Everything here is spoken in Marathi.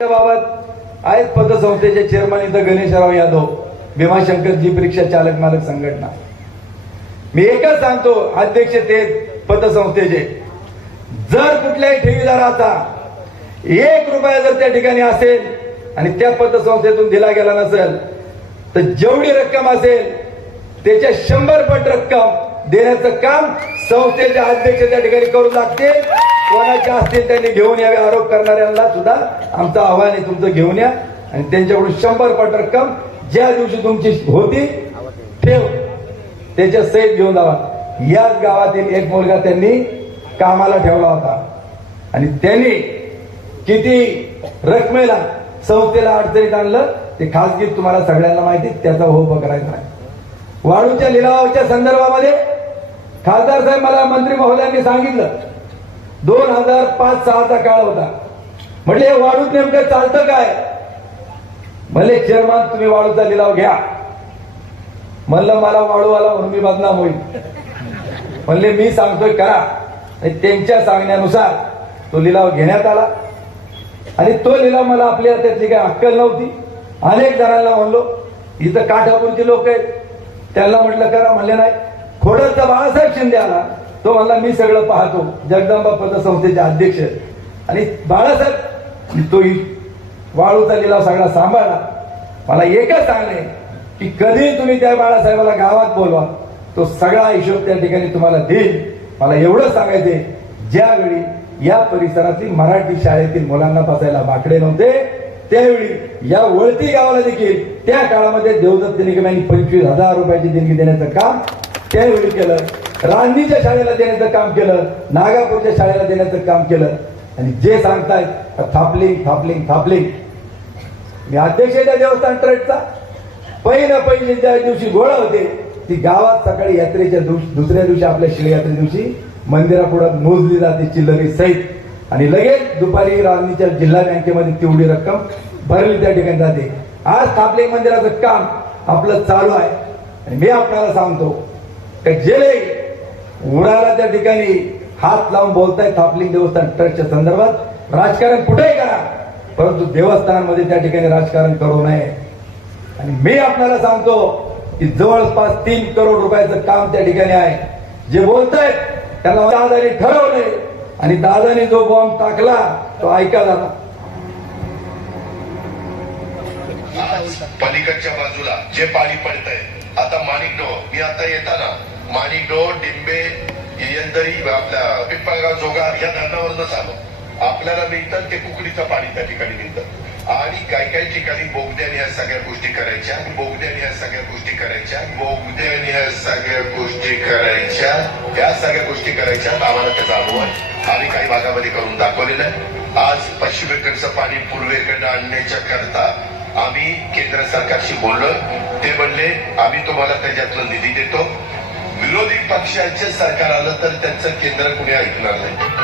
बाबत आहेत पतसंस्थेचे चेअरमन इथं गणेशराव यादव भीमाशंकर जी परीक्षा चालक मालक संघटना. मी एकच सांगतो अध्यक्ष ते पतसंस्थेचे. जर कुठल्याही ठेवीदाराचा एक रुपया जर त्या ठिकाणी असेल आणि त्या पतसंस्थेतून दिला गेला नसेल तर जेवढी रक्कम असेल त्याच्या शंभर पट रक्कम देण्याचं काम संस्थेच्या अध्यक्ष त्या ठिकाणी करू लागते. कोणाच्या असतील त्यांनी घेऊन यावे आरोप करणाऱ्यांना सुद्धा आमचं आव्हान आहे तुमचं घेऊन या. आणि त्यांच्याकडून शंभर पट रक्कम ज्या दिवशी तुमची होती ठेव. त्याच्या सहित घेऊन जावा. याच गावातील एक मुलगा त्यांनी कामाला ठेवला होता. आणि त्यांनी किती रकमेला संस्थेला अडचणीत आणलं ते खासगीत तुम्हाला सगळ्यांना माहिती त्याचा होप करायचा नाही वाळूच्या लिलावाच्या संदर्भामध्ये खासदार साहेब मला मंत्री महोदयांनी सांगितलं दोन हजार पाच सहाचा काळ होता. म्हटले वाढूत नेमकं चालतं काय? म्हणले चेअरमॅन तुम्ही वाळूचा लिलाव घ्या. म्हणलं मला वाळू आला म्हणून मी बदनाम होईल म्हणले मी सांगतोय करा. आणि त्यांच्या सांगण्यानुसार तो लिलाव घेण्यात आला. आणि तो लिलाव मला आपल्या त्यातली काही अक्कल नव्हती. अनेक जणांना म्हणलो इथं काठापूरची लोक आहेत. त्यांना म्हटलं करा. म्हणले नाही. खोडलचा बाळासाहेब शिंदे आला तो म्हणला मी सगळं पाहतो. जगदंबा पतसंस्थेचे अध्यक्ष. आणि बाळासाहेब तो वाळूचा लिलाव सगळा सांभाळला मला एकच सांगणे की कधी तुम्ही त्या बाळासाहेबाला गावात बोलवा. तो सगळा हिशोब त्या ठिकाणी तुम्हाला देईल. मला एवढं सांगायचंय ज्यावेळी या परिसरातील मराठी शाळेतील मुलांना बसायला माकडे नव्हते त्यावेळी या वळती गावाला देखील त्या काळामध्ये देवदत्त निगम यांनी पंचवीस हजार रुपयाची देणगी देण्याचं काम त्यावेळी केलं रांदीच्या शाळेला देण्याचं काम केलं नागापूरच्या शाळेला देण्याचं काम केलं. आणि जे सांगतायत थापलिंग थापलिंग थापलिंग. मी अध्यक्ष त्या देवस्थान ट्रस्टचा. पहिल्या पहिली ज्या दिवशी गोळा होते ती गावात सकाळी यात्रेच्या दिवशी दुसऱ्या दिवशी आपल्या शिवयात्रे दिवशी मंदिरापुढे मोजली जाते चिल्लरी सहित. आणि लगेच दुपारी राजनीच्या जिल्हा बँकेमध्ये तेवढी रक्कम भरली त्या ठिकाणी जाते. आज थापले मंदिराचं काम आपलं चालू आहे. आणि मी आपल्याला सांगतो गेले उडाला त्या ठिकाणी हात लावून बोलताय थापलिंग देवस्थान ट्रस्टच्या संदर्भात. राजकारण कुठेही करा परंतु देवस्थानामध्ये त्या ठिकाणी राजकारण करू नये. आणि मी आपल्याला सांगतो की जवळपास तीन करोड रुपयाचं काम त्या ठिकाणी आहे. जे बोलतायत त्याला दादानी ठरवले आणि दादानी जो बॉम्ब टाकला तो ऐका जाता पलीकडच्या बाजूला जे पाणी पडत आहे आता माणिकडो मी आता येताना माणिकडो डिंबे यंदरी आपल्या पिंपळगाव जोगार या धरणावरच आलो आपल्याला मिळतं ते कुकडीचं पाणी त्या ठिकाणी मिळतं. आणि काही काही ठिकाणी बोगद्याने ह्या सगळ्या गोष्टी करायच्या बोगद्याने ह्या सगळ्या गोष्टी करायच्या बोगद्याने ह्या सगळ्या गोष्टी करायच्या. या सगळ्या गोष्टी करायच्या आम्हाला त्याचा अनुभव आहे. आम्ही काही भागामध्ये करून दाखवलेलं आहे. आज पश्चिमेकडचं पाणी पूर्वेकडनं आणण्याच्या करता आम्ही केंद्र सरकारशी बोललो ते म्हणले आम्ही तुम्हाला त्याच्यातला निधी देतो. विरोधी पक्षाचे सरकार आलं तर त्यांचं केंद्र कुणी ऐकणार नाही.